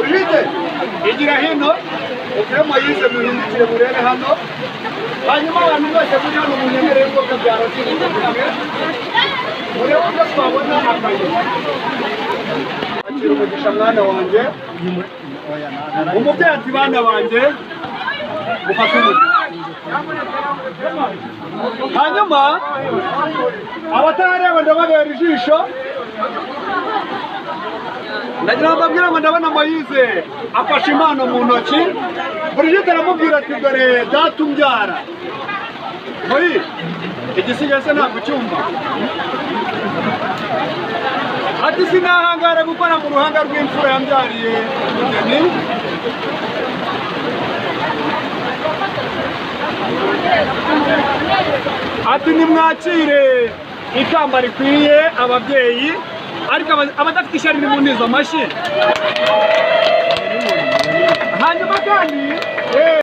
Urite igira hino ukemo yize muhindukire burere hano hanyuma abantu bose muri hano munyemereye ngo kabyaro cy'ubumwe urebe ko twabona akayo akiri umugisha mwana wanjye umubyeyi ati bana banjye mufate hanyuma abatareba ndababera ijisho ndagira mbabwira ngo ndabona Moyize afashe impano mu ntoki buri gihe aramubwira ati dore data umbyara Moyi igisigaye se ntabwo cyumva ati sinahangara gukora mu ruhanga rw'imfura yambyariye umugeni ati nimwakire ikamba rikwiye ababyeyi ariko abadafite ishyari ni mu ndizo amashyi hanyuma kandi